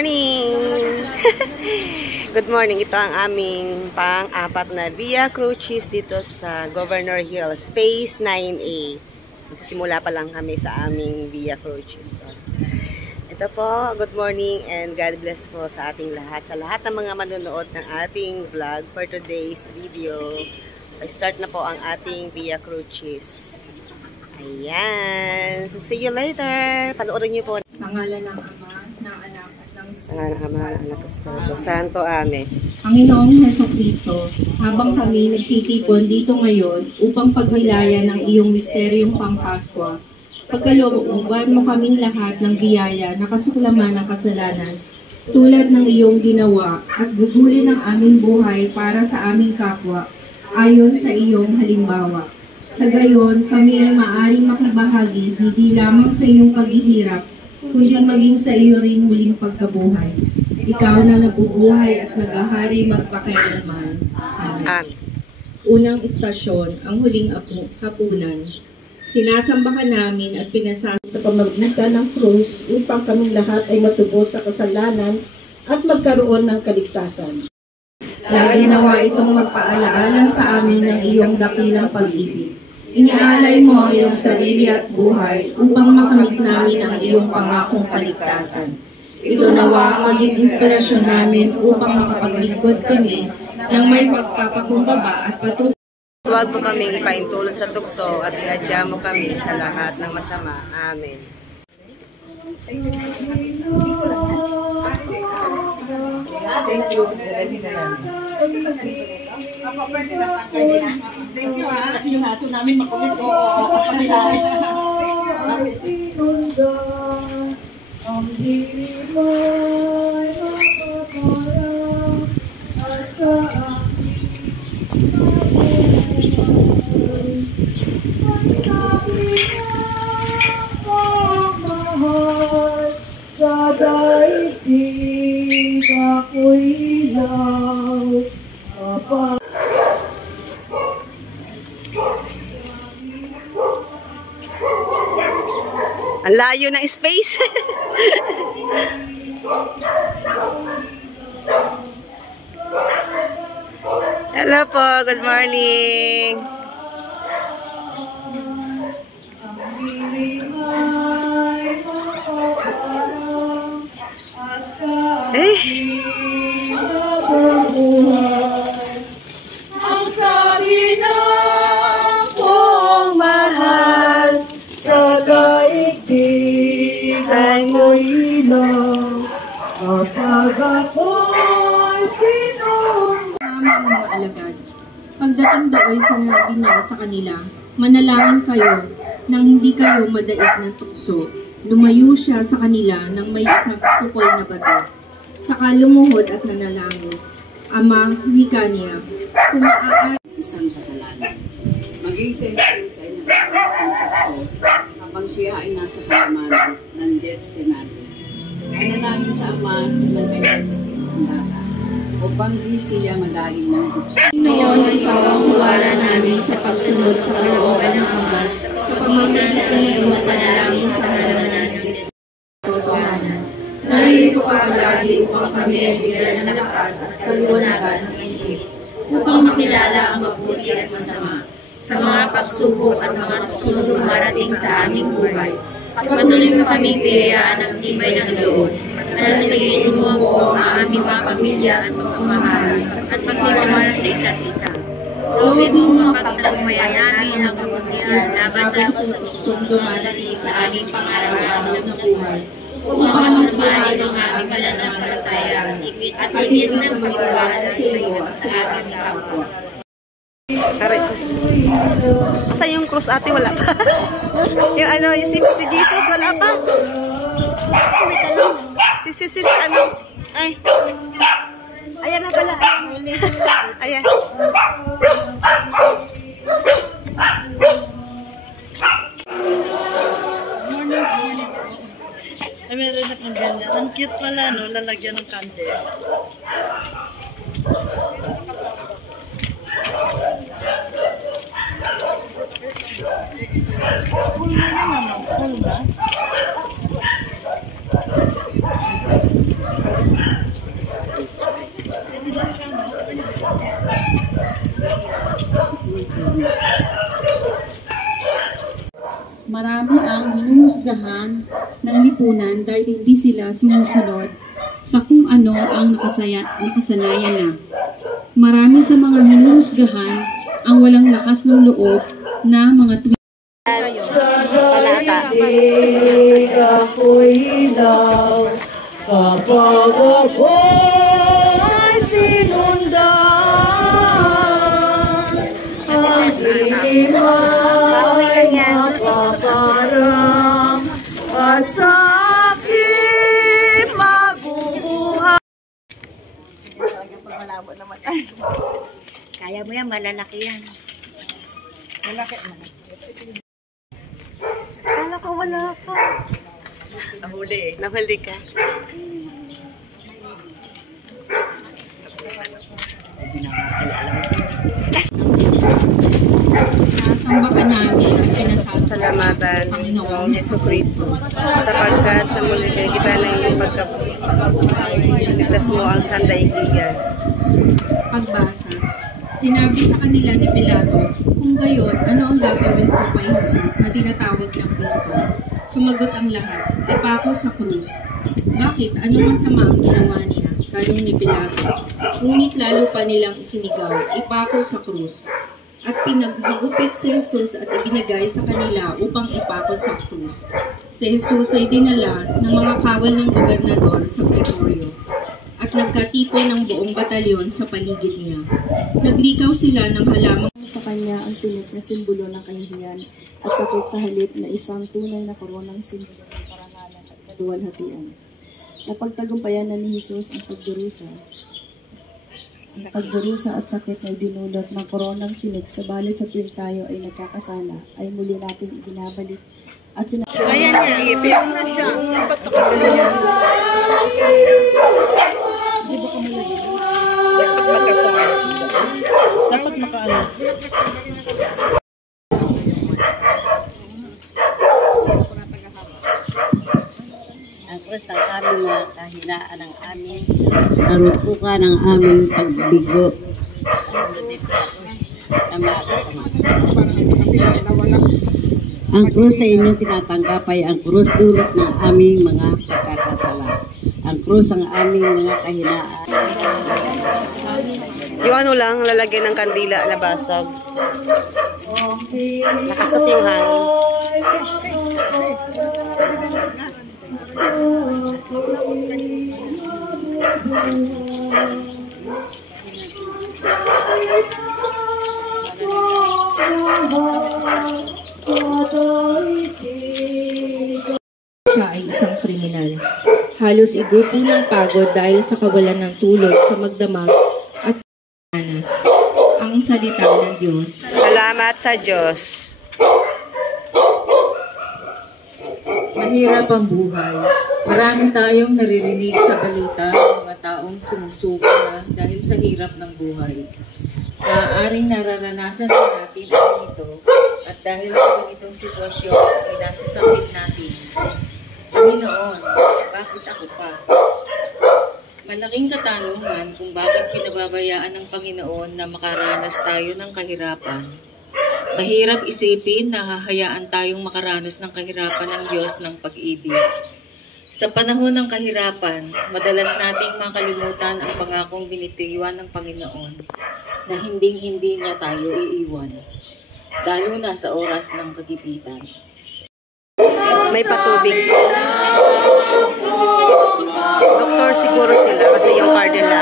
Morning! Good morning. Ito ang aming pang-apat na Via Crucis dito sa Governor Hill, Space 9A. Nagsisimula pa lang kami sa aming Via Crucis. So, ito po, good morning and God bless po sa ating lahat. Sa lahat ng mga manonood ng ating vlog for today's video. Start na po ang ating Via Crucis. Ayan. So, see you later. Panoorin niyo po. Sa ngalan ng Ama, ng Anak, at ng Sa ngalan ng Ama, ng Anak, at ng Espiritu Santo. Amen. Panginoong Hesukristo, habang kami nagtitipon dito ngayon upang pagnilayan ng iyong misteryong Pampaskwa, pagkalooban mo kaming lahat ng biyaya na kasuklaman ng kasalanan, tulad ng iyong ginawa at gugulin ang aming buhay para sa aming kapwa, ayon sa iyong halimbawa. Sa gayon, kami ay maaaring makibahagi hindi lamang sa iyong paghihirap, kundi maging sa iyo ring muling pagkabuhay. Ikaw na nabubuhay at naghahari magpakailanman. Amen. Unang istasyon, ang huling hapunan. Sinasambahan namin at pinasasa sa pamamagitan ng krus upang kaming lahat ay matubos sa kasalanan at magkaroon ng kaligtasan. Lagi nawa itong magpaalaala sa amin ng iyong dakilang pag-ibig. Inialay mo ang iyong sarili at buhay upang makamit namin ang iyong pangakong kaligtasan. Ito nawa ang maging inspirasyon namin upang makapaglingkod kami ng may pagpapakumbaba at patuloy. Huwag mo kaming ipaintulot sa tukso at iadya mo kami sa lahat ng masama. Amen. Thank you. Ako pwede na tanggalin. Thank you ha. Kasi yung haso namin makulit ko. Kapanilain. Thank you. Ang hirip ay makaparang at sa mahal sa daigdig ako'y ilaw. Ang layo ng space. Hello po, good morning. Ang sabi na kong mahal sa daigdig ako'y ilaw kapag ako'y sinong Mga alagad. Pagdating doon, sinabi niya sa kanila, manalangin kayo nang hindi kayo madaig ng tukso. Lumayo siya sa kanila nang may isang pukol na bato. Saka lumuhod at nanalangin. Ama, wika niya, kung maaari isang kasalanan. Maging sa Jesus ay nagkakas ng tukso habang siya ay nasa kalamanan ng Gethsemane. Manalangin sa Ama ng kanyang sandata upang di siya madahin ng tukso. noon ikaw ang huwala namin sa pagsunod sa kalooban ng Ama sa pamamagitan ng iyong panalangin sa halaman ng totohanan. Naririto ka palagi upang kami ay bigyan ng lakas at kaliwanagan ng isip, upang makilala ang mabuti at masama sa mga pagsubok at mga tukso na dumarating sa aming buhay. Patuloy mo kaming biyayaan ng tibay ng loob. Manatilihin mo buo ang aming mga pamilya sa pagmamahal at pagmamahal sa isa't isa. Loobin mo ang pagtagumpayan namin ang kabutihan laban sa tuksong dumadating sa aming pang-araw-araw na buhay, upang masasahin ang aming pananampalataya at higit ng pag-iwala sa iyo at sa aming kapwa. Aray. Asa yung cross ate? Wala pa. Yung ano, yung si Jesus, wala pa. May talong. Si ano? Ay. Ayan na pala. Ayan. Ay, meron na kang ganyan. Ang cute pala, no? Lalagyan ng candle. Full na naman. Full na. kahalagahan ng lipunan dahil hindi sila sumusunod sa kung ano ang nakasanayan na. Marami sa mga hinuhusgahan ang walang lakas ng loob na mga Panata. Ako'y ilaw kapag ako'y sinundan. Ang ilim ay mapaparang at sakit mabubuhay. Kaya mo yan, malalaki yan. Kala ko wala ka. Nahuli ka. Nasamba ka namin at Salamatan ng Yesu Cristo sapagkat sa muli kita ng iyong pagkaligtas mo ang sandaigdigan. pagbasa. Sinabi sa kanila ni Pilato, kung gayon, ano ang gagawin ko kay Jesus na tinatawag ng Kristo? Sumagot ang lahat, ipako sa krus. Bakit? Ano masama ang ginawa niya? Tanong ni Pilato. Ngunit lalo pa nilang isinigaw, ipako sa krus. At pinaghagupit si Jesus at ibinigay sa kanila upang ipako sa krus. Si Jesus ay dinala ng mga kawal ng gobernador sa Pretorio at nagkatipon ng buong batalyon sa paligid niya. Naglikaw sila ng halamang sa kanya ang tinik na simbolo ng kahihiyan at sakit sa halip na isang tunay na koronang simbolo ng karangalan at kaluwalhatian. Napagtagumpayan na ni Jesus ang pagdurusa. Ang pagdurusa at sakit na idinulot ng koronang tinik, sabalit sa tuwing tayo ay nagkakasala, ay muli nating ibinabalik at Ayan niya, ipiyong na siya. Dapat magkasama siya. Dapat makaano. Ang krus ang aming mga kahinaan ng aming karupukan ng aming pagbigo. Ang krus sa inyong tinatanggap ay ang krus dulot ng aming mga pagkakasala. Ang krus ang aming mga kahinaan. Yung ano lang, lalagyan ng kandila na basag. Lakas kasi yung hangin. siya ay isang kriminal. Halos igupong ng pagod dahil sa kawalan ng tulog sa magdamag at panas. Ang salita ng Diyos. Salamat sa Diyos. Mahirap ang buhay. Marami tayong naririnig sa balita ng mga taong sumusuko na dahil sa hirap ng buhay. Maaaring nararanasan din natin ang ito at dahil sa ganitong sitwasyon ay nasasambit natin. Panginoon, bakit ako pa? Malaking katanungan kung bakit pinababayaan ng Panginoon na makaranas tayo ng kahirapan. Mahirap isipin na hahayaan tayong makaranas ng kahirapan ng Diyos ng pag-ibig. Sa panahon ng kahirapan, madalas nating makalimutan ang pangakong binitiwan ng Panginoon na hinding-hindi niya tayo iiwan, lalo na sa oras ng kagipitan. May patubig. Doktor siguro sila kasi yung card nila.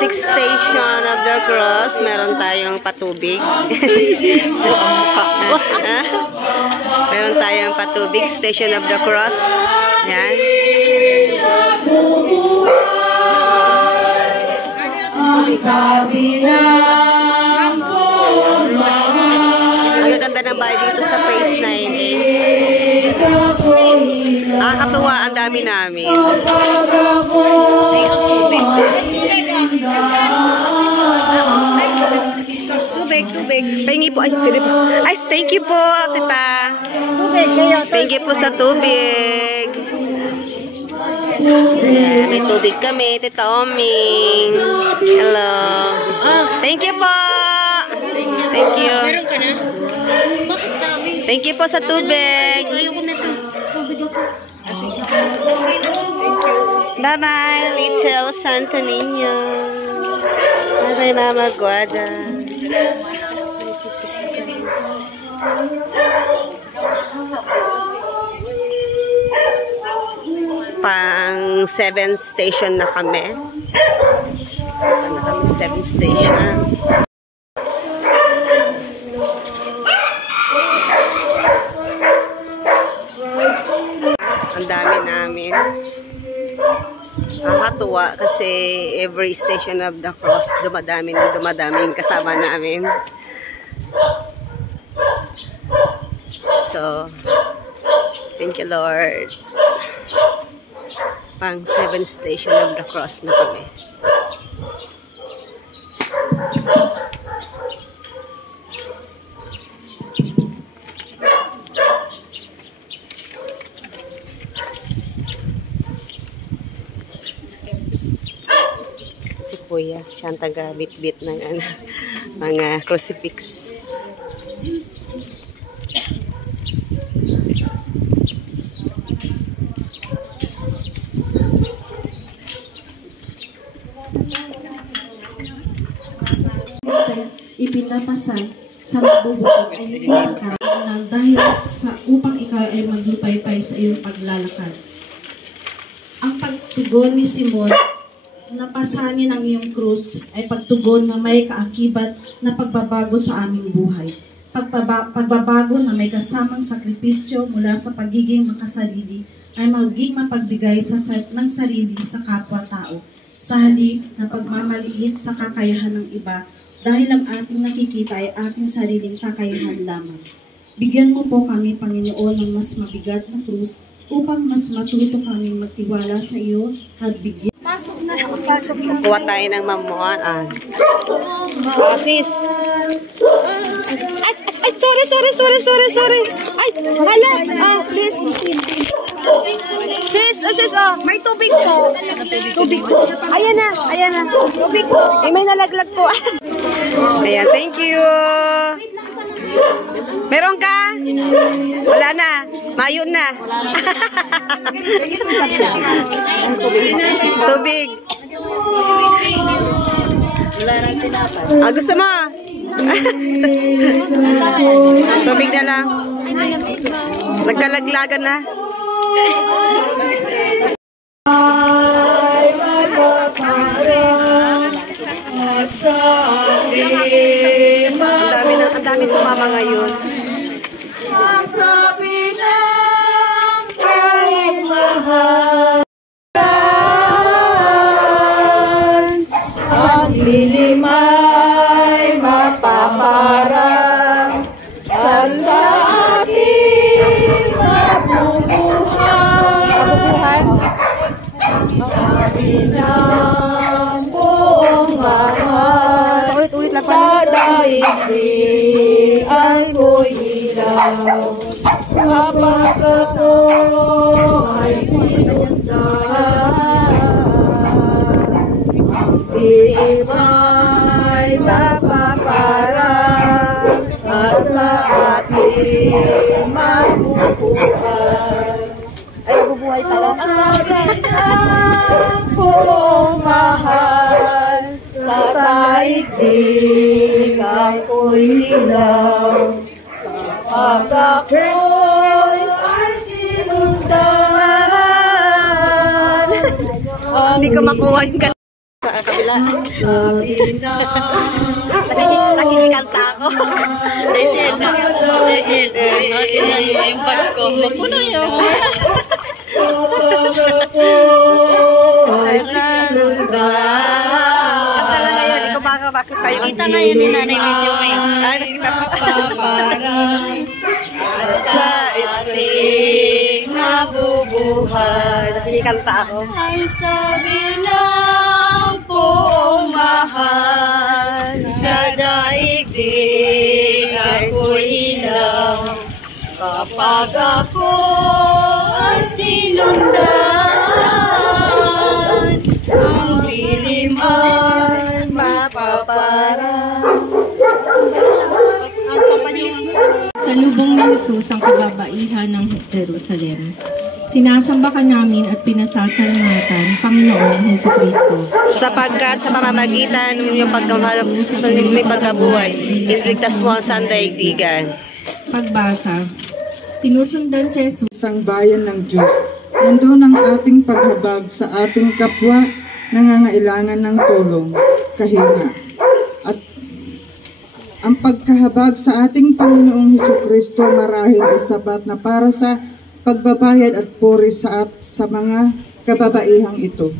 Sixth Station of the Cross, meron tayong patubig. Meron tayong patubig, Station of the Cross. Yan. Ang gaganda ng bahay dito sa Phase 9A. Nakakatuwa, ang dami namin. Tubig. Pahingi po. Ay, Philip. Ay, thank you po, tita. Thank you po sa tubig. Yeah, may tubig kami, Tita Oming. Hello. Thank you po. Thank you. Thank you po sa tubig. Bye-bye, little Santa Nina. Bye-bye, Mama Guada. Jesus Christ. Pang 7 station na kami. Ano kami 7 station. Ang dami namin. Nakakatuwa kasi every station of the cross dumadami yung kasama namin. So, thank you Lord. Pang 7 station of the cross na kami. Si Kuya, siyang taga-bit-bit ng mga crucifix. Ipinapasan sa magbubukod ay hindi ang karapatan dahil upang ikaw ay maglupaypay sa iyong paglalakad. Ang pagtugon ni Simon na pasanin ang iyong krus ay pagtugon na may kaakibat na pagbabago sa aming buhay. Pagbabago na may kasamang sakripisyo mula sa pagiging makasarili ay magiging mapagbigay ng sarili sa kapwa-tao sa halip na pagmamaliit sa kakayahan ng iba dahil ang ating nakikita ay ating sariling kakayahan lamang. Bigyan mo po kami, Panginoon, ng mas mabigat na krus upang mas matuto kami magtiwala sa iyo at bigyan. Kuha tayo ng mamuhan. Oh, sis. Ay, sorry. Ay, hala. Sis. Sis, may tubig po. Tubig. Ayan na. Tubig. May nalaglag po. Ayan, thank you. Meron ka? Wala na. Mayo na. Tubig. Gusto mo? Tubig na lang. Nagkalaglagan na. Ang dami sumama ngayon. Ang lilim ay mapaparang sa ating mabubuhay. Sabi ng buong mahal sa daigdig ay ko'y ilaw. Kapag ako ay sinundan, di may mapaparang sa ating mabubuhay. Ay, mabubuhay pala. Sabi ng buong mahal sa daigdig ay ko'y ilaw. Kapag ako'y ay sinundan, Hindi ko makuha yung kanta sa kabila. Nakikikanta ako. Rachel, yung bag ko. Mapuno yun. Kanta lang ngayon. Hindi ko bakit tayo. Kita ngayon ni Nanay Medyo ngayon. Ay, nakita ko. Sa ating mabubuhay. Nakikikanta ako. Ay sabi ng buong mahal sa daigdig ako'y ilaw. Kapag ako ay sinundan, ang dilim ay Mapapara. Sa lubong ni Jesus ang kababaihan ng Jerusalem. Sinasamba ka namin at pinasasalamatan, Panginoong Hesukristo. Sapagkat sa pamamagitan ng iyong pagkabuhay, iniligtas mo ang sandaigdigan. Pagbasa. Sinusundan si Jesus Isang bayan ng Diyos. Nandoon ang ating paghabag sa ating kapwa nangangailangan ng tulong, kahinga. At ang pagkahabag sa ating Panginoong Hesukristo marahil ay sapat na para sa pagbabayad at puri sa mga kababaihang ito.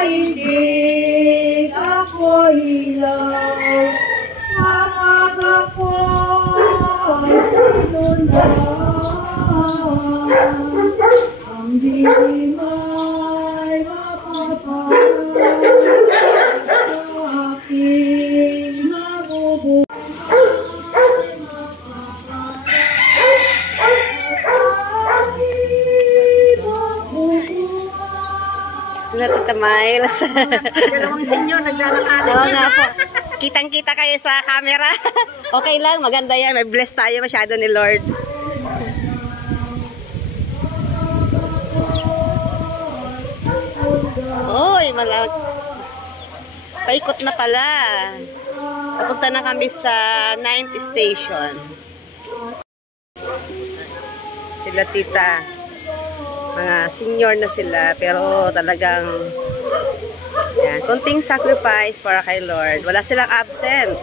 Hindi ako ilaw, kapag ako'y sinundan, ang dilim ay mapaparang sa aking mabubuhay. Tita Miles. Dalawang senyor, naglalakaran. Oo nga po. Kitang-kita kayo sa camera. Okay lang, maganda yan. May bless tayo masyado ni Lord. Oy, malawak. Paikot na pala. Papunta na kami sa 9th station. Sila tita. Mga senior na sila, pero talagang yan, konting sacrifice para kay Lord. Wala silang absent.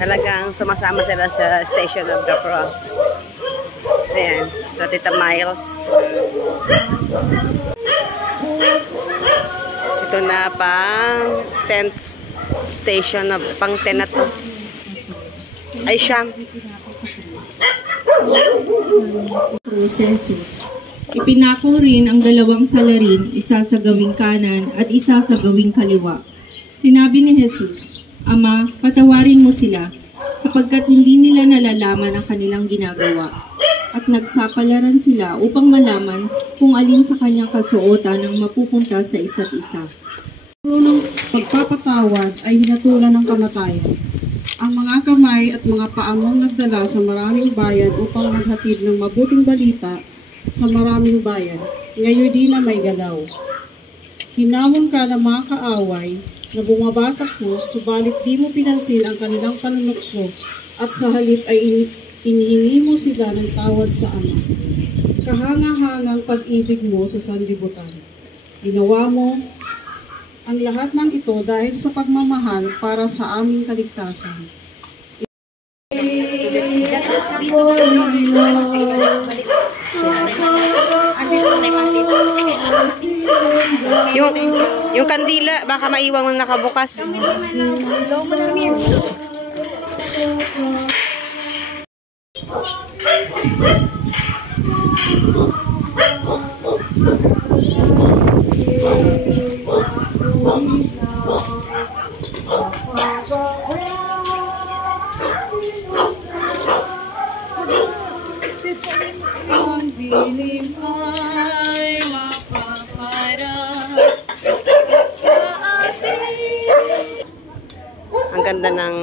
Talagang sumasama sila sa Station of the Cross. Ayan, sa Tita Miles. Ito na pang 10th station, pang 10 na to. Ay, siyang. si Jesus. Ipinako rin ang dalawang salarin, isa sa gawing kanan at isa sa gawing kaliwa. Sinabi ni Jesus, Ama, patawarin mo sila, sapagkat hindi nila nalalaman ang kanilang ginagawa. At nagsapalaran sila upang malaman kung alin sa kanyang kasuotan ang mapupunta sa isa't isa. Ng pagpapatawad ay hinatulan ng kamatayan. Ang mga kamay at mga paamong nagdala sa maraming bayan upang maghatid ng mabuting balita sa maraming bayan, ngayon di na may galaw. Hinamon ka ng mga kaaway na bumaba sa krus, subalit di mo pinansin ang kanilang panunukso at sa halip ay inihingi mo sila ng tawad sa Ama. Kahanga-hangang pag-ibig mo sa sanlibutan. Ginawa mo ang lahat ng ito dahil sa pagmamahal para sa aming kaligtasan. Yung kandila, baka maiwang ng nakabukas. Ang dilim ay mapapara sa atin. Ang ganda ng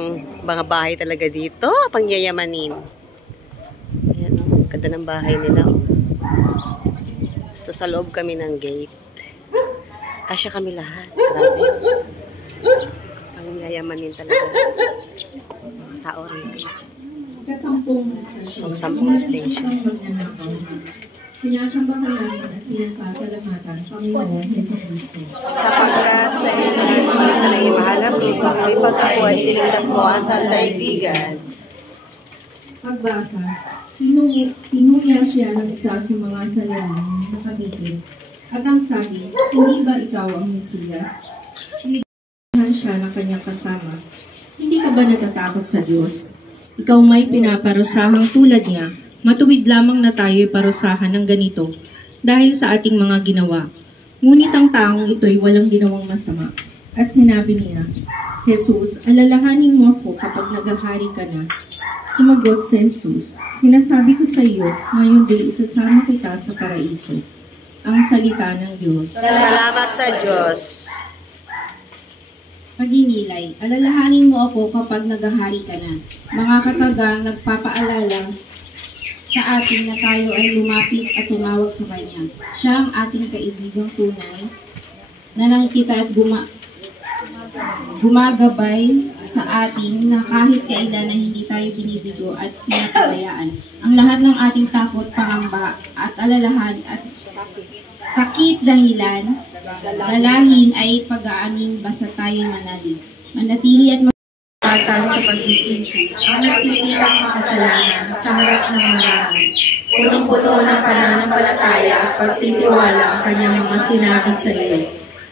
mga bahay talaga dito, pangyayamanin. Ayan, ang ganda ng bahay nila. Sa loob kami ng gate. Kasya kami lahat. Grabe. Pangyayamanin talaga. Mga tao rito. Sampung station. Sinasamba ka namin at pinasasalamatan, Panginoong Hesukristo. Sapagkat sa inyo talagang mahalap krus ang pagkakuha, iniligtas mo ang sandaigdigan. Pagbasa, tinuya siya ng isa sa mga salarin na kamitin. At ang sabi, hindi ba ikaw ang Mesiyas? Iligtasan siya ng kanyang kasama. Hindi ka ba natatakot sa Diyos? Ikaw may pinaparusahang tulad niya. Matuwid lamang na tayo'y parusahan ng ganito dahil sa ating mga ginawa. Ngunit ang taong ito'y walang ginawang masama. At sinabi niya, Jesus, alalahanin mo ako kapag naghahari ka na. Sumagot si Jesus, sinasabi ko sa iyo, ngayon din isasama kita sa paraiso. ang salita ng Diyos. Salamat sa Diyos. Pagninilay, alalahanin mo ako kapag naghahari ka na. Mga katagang nagpapaalala sa atin na tayo ay lumapit at tumawag sa Kanya. Siya ang ating kaibigang tunay na nakikita at gumagabay sa atin na kahit kailan na hindi tayo binibigo at pinapabayaan. Ang lahat ng ating takot, pangamba at alalahan at sakit dahilan, dalahin ay pag-aaning basta tayo'y manalig. Manatili at magpatag sa pagsisisi, ang nagtitilang makasalanan sa harap ng marami. Punong-puno ng pananampalataya at pagtitiwala ang kanyang mga sinabi sa iyo.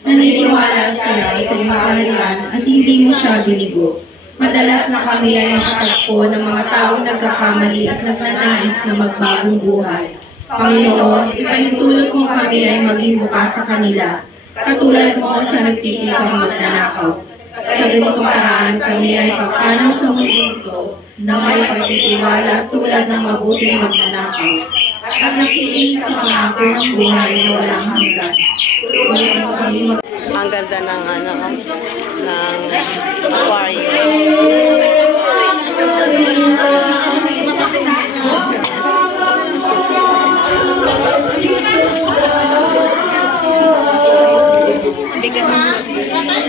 Naniniwala siya sa iyong kaharian at hindi mo siya binigo. Madalas na kami ay makatagpo ng mga taong nagkakamali at nagnanais na magbagong buhay. Panginoon, ipahintulot mo kami ay maging bukas sa kanila, katulad mo sa nagtitigang magnanakaw. Sa ganitong paraan kami ay papanaw sa mundo ito na may pagtitiwala tulad ng mabuting magnanakaw at nakikinig sa pangako ng buhay na walang hanggan. Ang ganda ng ng aquarium.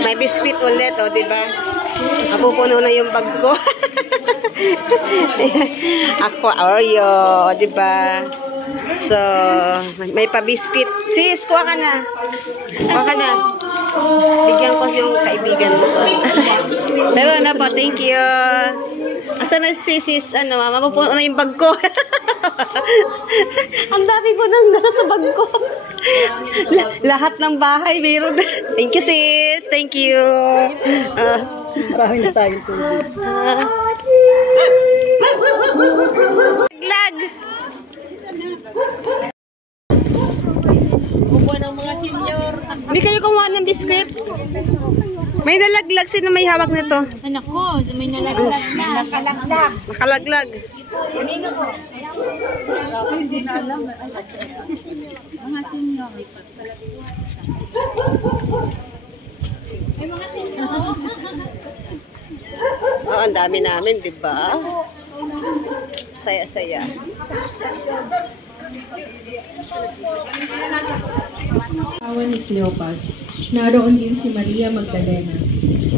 May biscuit ulit, oh, di ba? Napupuno na yung bag ko. Aquarium, di ba? So, may pa-biscuit. Sis, kuha ka na. Kuha ka na. Bigyan ko yung kaibigan ko. Pero na po, thank you. Asa na si sis, mapupuno na yung bag ko. Ang dami ko nang dala sa bag ko. Lahat ng bahay meron. Thank you, sis. Thank you. Marami na tayong tubig. Lag. Kukuha ng mga senior. Hindi kayo kumuha ng biskuit? May nalaglag. Sino may hawak nito? Anak ko, may nalaglag na. Nakalaglag. Nakalaglag. Hindi na alam. Mga senior. Ay, mga senior. Oh, ang dami namin, di ba? Saya-saya. Awan ni Cleopas, naroon din si Maria Magdalena.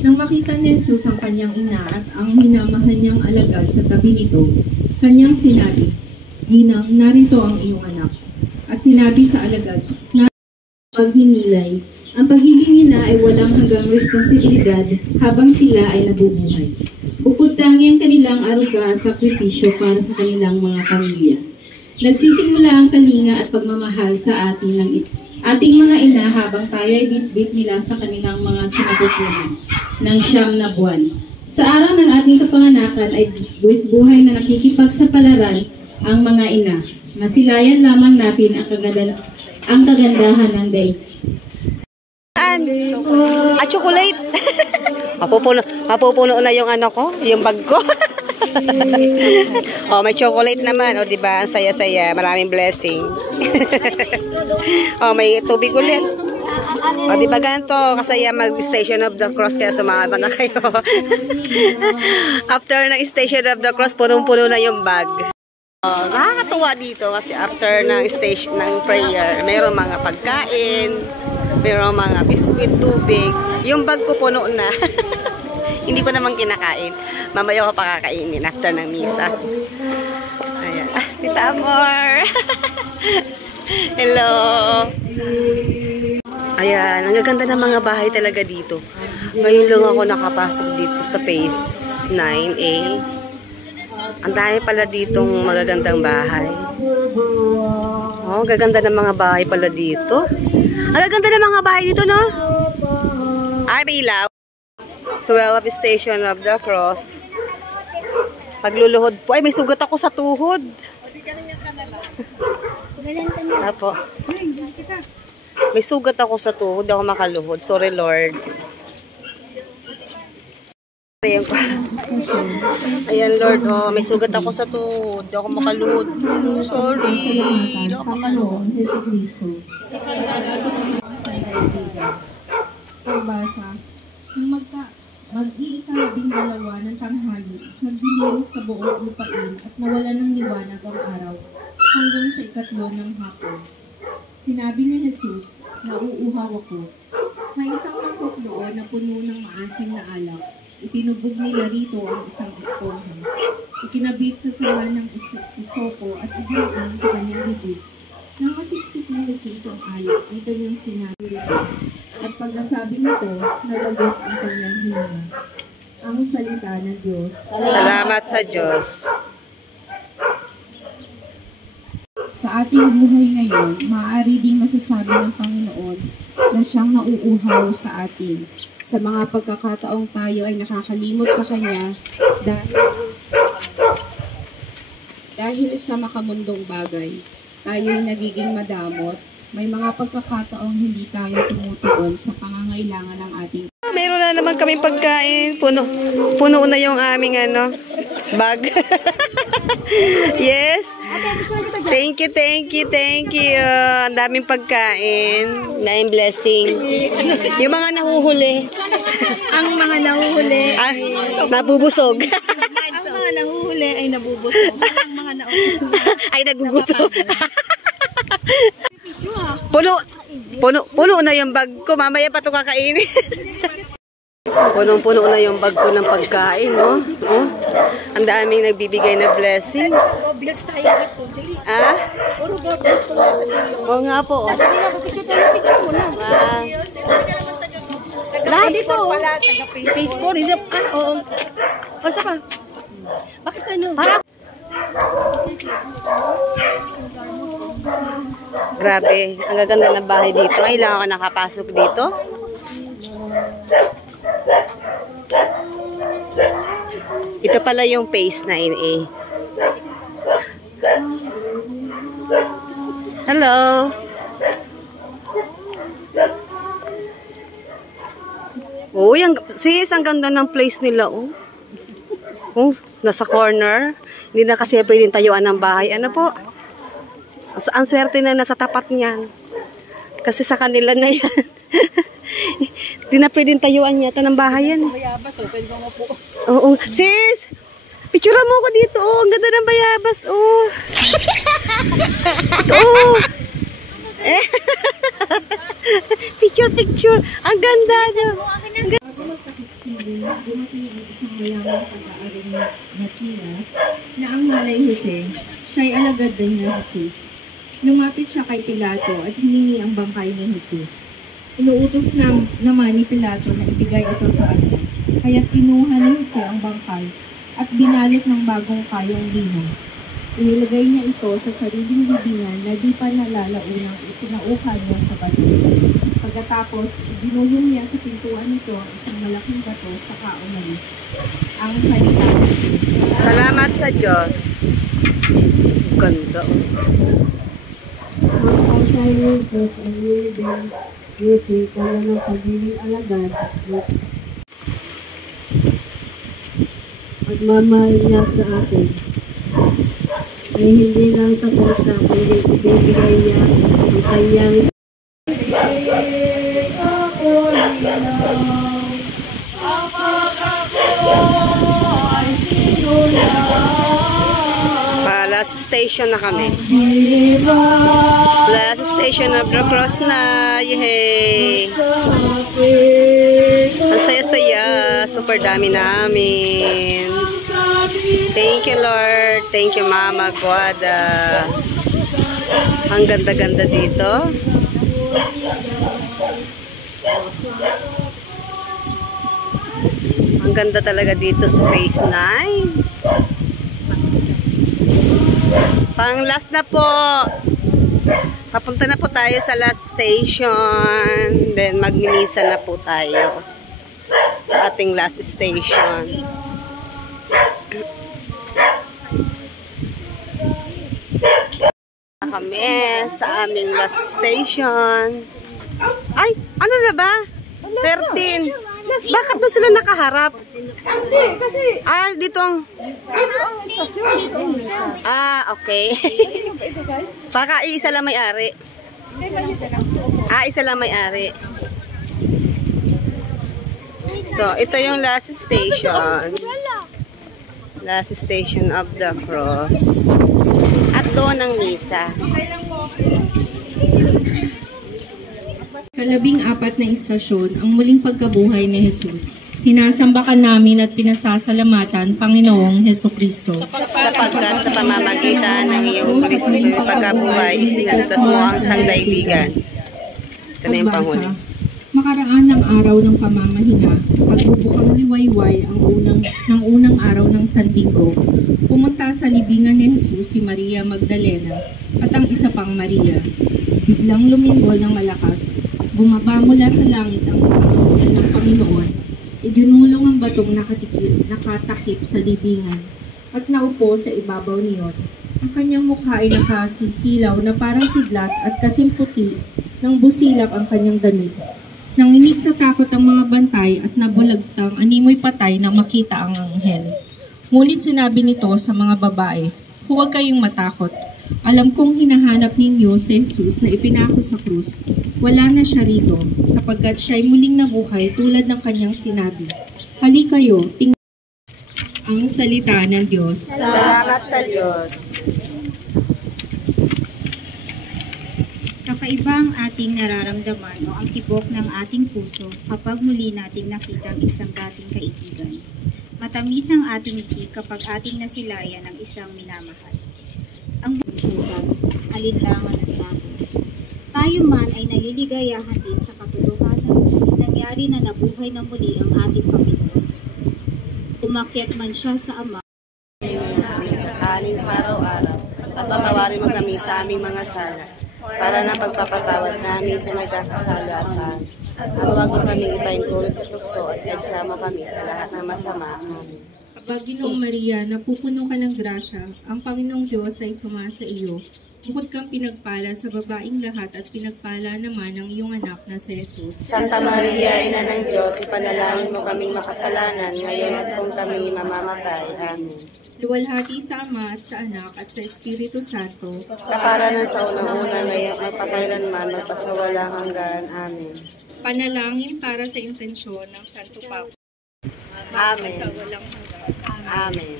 Nang makita ni Jesus ang kanyang ina at ang minamahal niyang alagad sa tabi nito, kanyang sinabi, "Ginang, narito ang iyong anak." At sinabi sa alagad, na pagninilay, ang pagiging ina ay walang hanggang responsibilidad habang sila ay nabubuhay. Bukod tangi ang kanilang aruga at sakripisyo para sa kanilang mga pamilya. Nagsisimula ang kalinga at pagmamahal sa ating mga ina habang tayo ay bitbit nila sa kanilang mga sinapupunan ng 9 na buwan. Sa araw ng ating kapanganakan ay buwis buhay na nakikipagsapalaran ang mga ina. Masilayan lamang natin ang kagandahan ng daigdig. Chocolate. Mapupuno na yung ko, yung bag ko. Oh, may chocolate naman, oh, di ba? Ang saya-saya, maraming blessing. Oh, may tubig ulit. Oh, di ba ganito kasaya mag-Station of the Cross, kaya sumama na kayo. After ng Station of the Cross, punong-puno na yung bag. Oh, nakakatuwa dito kasi after ng station ng prayer, mayroong mga pagkain, mayroong mga biskuit, tubig. Yung bag ko puno na. Hindi ko naman kinakain. Mamaya ko pakakainin after ng misa. Ayan. Ah, Tita Amor. Hello. Ayan. Ang gaganda ng mga bahay talaga dito. Ngayon lang ako nakapasok dito sa phase 9A. Ang dami pala ditong magagandang bahay. Oh, gaganda ng mga bahay pala dito. Ang gaganda ng mga bahay dito, no? Ay, may ilaw. 12 Station of the Cross. Pagluluhod po. Ay, may sugat ako sa tuhod. Apo. May sugat ako sa tuhod. Hindi ako makaluhod. Sorry, Lord. Ayan, Lord, oh, may sugat ako sa tuhod. Hindi ako makaluhod. Sorry. Hindi ako makaluhod. Pagbasa, nung mag-iikalabing-dalawa ng tanghali, nagdilim sa buong lupain at nawala ng liwanag ang araw hanggang sa ikatlo ng hapon. Sinabi ni Jesus, nauuhaw ako. May isang mangkok doon na puno ng maasim na alak. Itinubog nila rito ang isang esponja. Ikinabit sa sanga ng isopo at idinaan sa kanyang bibig. Nang masiksik ni Jesus ang alak, ay kanyang sinabi rito. At pagkasabi nito, nalagot ang kanyang hininga. Ang salita ng Diyos. Salamat sa Diyos. Sa ating buhay ngayon, maaari ding masasabi ng Panginoon na siyang nauuhaw sa atin. Sa mga pagkakataong tayo ay nakakalimot sa Kanya dahil sa makamundong bagay. Tayo ay nagiging madamot. May mga pagkakataong hindi tayo tumutuon sa pangangailangan ng ating. Meron na naman kaming pagkain. Puno na yung aming bag. Yes. Thank you. Ang daming pagkain. Naing blessing. Yung mga nahuhuli. Ang mga nahuhuli nabubusog. ang mga nahuhuli ay nabubusog. Ang mga nahuhuli ay nagugutom. Puno na yung bag ko. Mamaya pa ito kakainin. Punong-puno na yung bag ko ng pagkain, no? Oh? Ang daming nagbibigay na blessing. Gobless tayo ito. Ah? Puro gobless to lang sa dulo. Oo nga po. Oh. Sige na, picture mo na. Lahat po. Facebook. Oo. Basta pa. Bakit ano? Grabe. Ang gaganda ng bahay dito. Ngayon lang ako nakapasok dito. Ito pala yung phase 9A. Hello. Oh, sis, ang ganda ng place nila, oh. Oh, nasa corner. Hindi na kasi pwedeng tayuan ng bahay. Ano po? Ang swerte na nasa tapat niyan. Kasi sa kanila na yan. Hindi na pwedeng tayuan yata ng bahay yan. Bayabas, pwede ko mo po. Oo. Sis, picture mo ko dito. Oh, ang ganda ng bayabas. Oh. Oh. Picture. Ang ganda. Dumating ang isang mayamang pag-aaring na Matias na ang malay Jose, siya'y alagad din ng Jesus. Lumapit siya kay Pilato at hiningi ang bangkay ni Jesus. Inuutos naman ni Pilato na ibigay ito sa kanya. Kaya kinuha ni Jose ang bangkay at binalot ng bagong kayong lino. Inilagay niya ito sa sariling libingan na di pa nalalaunang itinaukan niya sa bato. Pagkatapos, binulong niya sa pintuan nito ang isang malaking bato sa kaumalis. Ang salita ng Diyos. Salamat sa Diyos. Ganda. Ang pagkain ng Diyos ay nilibing Yussi kaya ng pagiging alagad at mamahal niya sa atin. Ay hindi lang sa salita, kundi ibibigay niya ang kanyang Last station na kami. Last station of the cross na. Yay! Ang saya-saya. Super dami namin. Thank you, Lord. Thank you, Mama Guada. Ang ganda-ganda dito. Ang ganda talaga dito sa phase 9. Pang last na po. Papunta na po tayo sa last station. Then magmimisa na po tayo sa ating last station. Kami sa aming last station. Ay, ano na ba? 13. Bakit doon sila nakaharap? Ah, dito ang... Ah, okay. Baka isa lang may-ari. Ah, isa lang may-ari. So, ito yung last station. Last station of the cross. At doon ang misa. Kalabing-4 na istasyon ang muling pagkabuhay ni Jesus. Sinasambakan namin at pinasasalamatan Panginoong Hesukristo. Sapagkat sa pamamagitan ng iyong pagkabuhay, sinasas mo ang sangdaigdigan. Ito na yung panghuli. Makaraan ng araw ng pamamahina, pagbubukang liwayway ng unang araw ng Sanlinggo, pumunta sa libingan ni Jesus si Maria Magdalena at ang isa pang Maria. Biglang lumindol ng malakas, bumaba mula sa langit ang isang anghel ng Panginoon, idinulong ang batong nakatakip sa libingan at naupo sa ibabaw niyon. Ang kanyang mukha ay nakasisilaw na parang kidlat at kasing puti ng busilak ang kanyang damit. Nanginig sa takot ang mga bantay at nabulagtang animoy patay nang makita ang anghel. Ngunit sinabi nito sa mga babae, "Huwag kayong matakot. Alam kong hinahanap ninyo si Jesus na ipinako sa krus. Wala na siya rito, sapagkat siya'y muling nabuhay tulad ng kanyang sinabi. Hali kayo, tingnan ang salita ng Diyos." Salamat sa Diyos. Kakaiba ang ating nararamdaman o ang tibok ng ating puso kapag muli nating nakita ang isang dating kaibigan. Matamis ang ating ngiti kapag ating nasilayan ang isang minamahal. Ang buhay, alinlangan at takot. Tayo man ay naliligayahan din sa katotohanan na nangyari na nabuhay na muli ang ating Panginoon Jesus. Umakyat man siya sa Ama. Aming kakanin sa araw-araw at patawarin mo kami sa aming mga sala para na pagpapatawad namin sa nagkakasalasan. At huwag mo kaming ibahin tulad sa tukso at edya mo kami sa lahat ng masama. Amen. Paginoong Maria, napupuno ka ng grasya, ang Panginoong Diyos ay sumasa iyo. Bukod kang pinagpala sa babaing lahat at pinagpala naman ang iyong anak na si Jesus. Santa Maria, Ina ng Diyos, ipanalangin mo kaming makasalanan ngayon at kung kami mamamatay. Amen. Luwalhati sa Ama at sa Anak at sa Espiritu Santo, Kapara na sa unang-una ngayon at pagkailanman magpasawalang hanggan. Amen. panalangin para sa intensyon ng Santo Papa. Amen. Sa walang hanggan. Amen.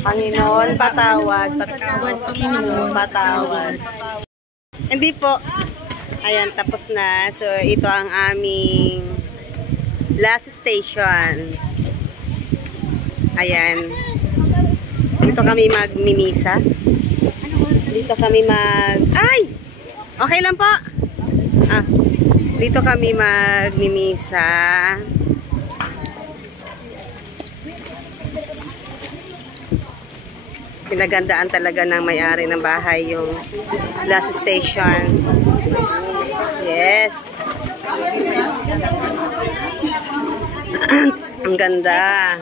Panginoon, patawad. Patawad, Panginoon. Patawad. Hindi po. Ayan, tapos na. So, ito ang aming last station. Ayan. Dito kami magmimisa. Dito kami Ay! Okay lang po. Ah, dito kami magmimisa. Pinagandaan talaga ng may-ari ng bahay yung last station. Yes. Ang ganda.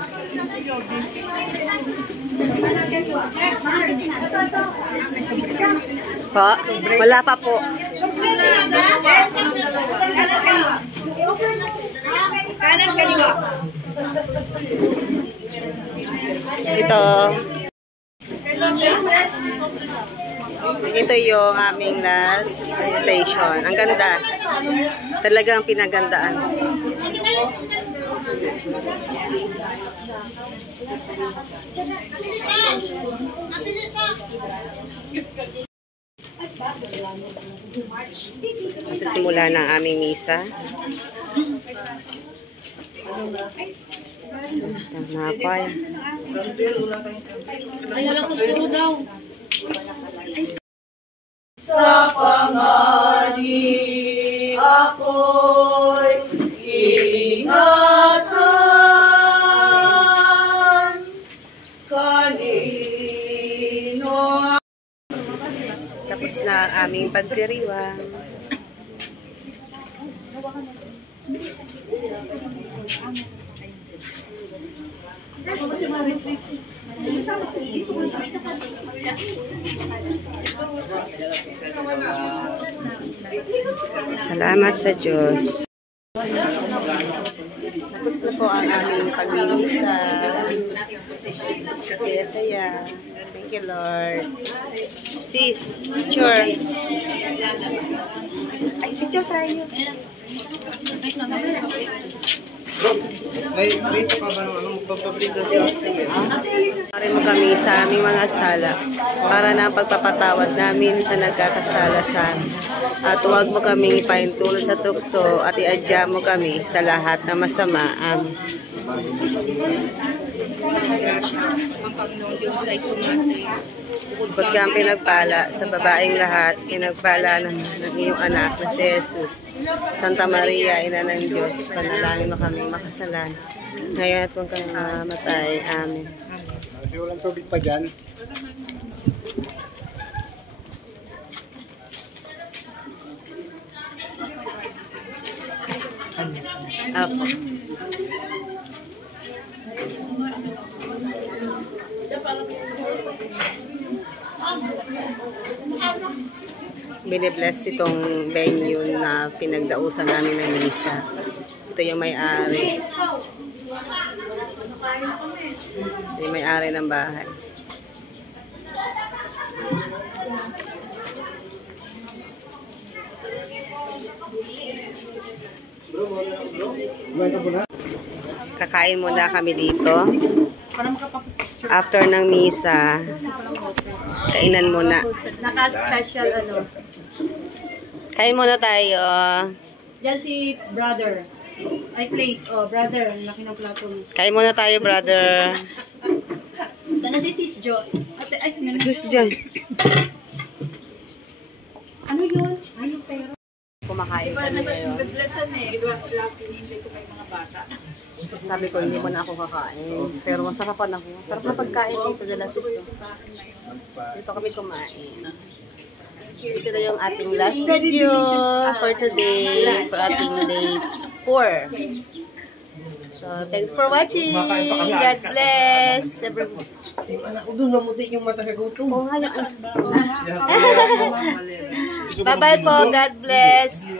Po? Wala pa po. Kanan kaliwa. Ito yung aming last station. Ang ganda. Talagang pinagandaan. Ito simula ng aming misa. Napay. Sa pangadi ako'y ingatan kanino. Tapos na ang aming pagdiriwang. Salamat sa Diyos. Tapos na po ang aming pagmimisa. Saya-saya. Thank you, Lord. Sis, picture. Ay, picture tayo. Pare mo kami sa aming mga sala para na pagpapatawad namin sa nagkakasala sa amin. At huwag mo kaming ipaintulot sa tukso at iadya mo kami sa lahat na masama. Amen. Ang Panginoon Diyos ay sumasi. Bukod kang pinagpala sa babaeng lahat, pinagpala ng iyong anak na si Jesus. Santa Maria, Ina ng Diyos, panalangin mo kami makasalan. Ngayon at kung kami mamatay. Amen. Walang tubig pa dyan. Apo. Binibless itong venue na pinagdausan namin ng misa. Ito yung may-ari. Ito yung may-ari ng bahay. Kakain muna kami dito. After ng misa, kainan muna. Naka-special ano. Kain muna tayo. Diyan si brother. Ay, plate. Oh, brother. Ang laki ng plato mo. Kain muna tayo, brother. Sana si Sis Jo. Ay, Sis Jo. Ano yun? Ay, yung pera. Kumakain kami ngayon. Naglasan eh. Hindi ko kay mga bata. Sabi ko, hindi mo na ako kakain. Pero masarapan ako. Sarap na pagkain dito nila, sis. Dito kami kumain. So, ito na yung ating last video for today. For ating day 4. So, thanks for watching. God bless everyone. Yung anak ko doon, namuti yung mata sa gutom. Oh, hayo. Bye-bye po. God bless.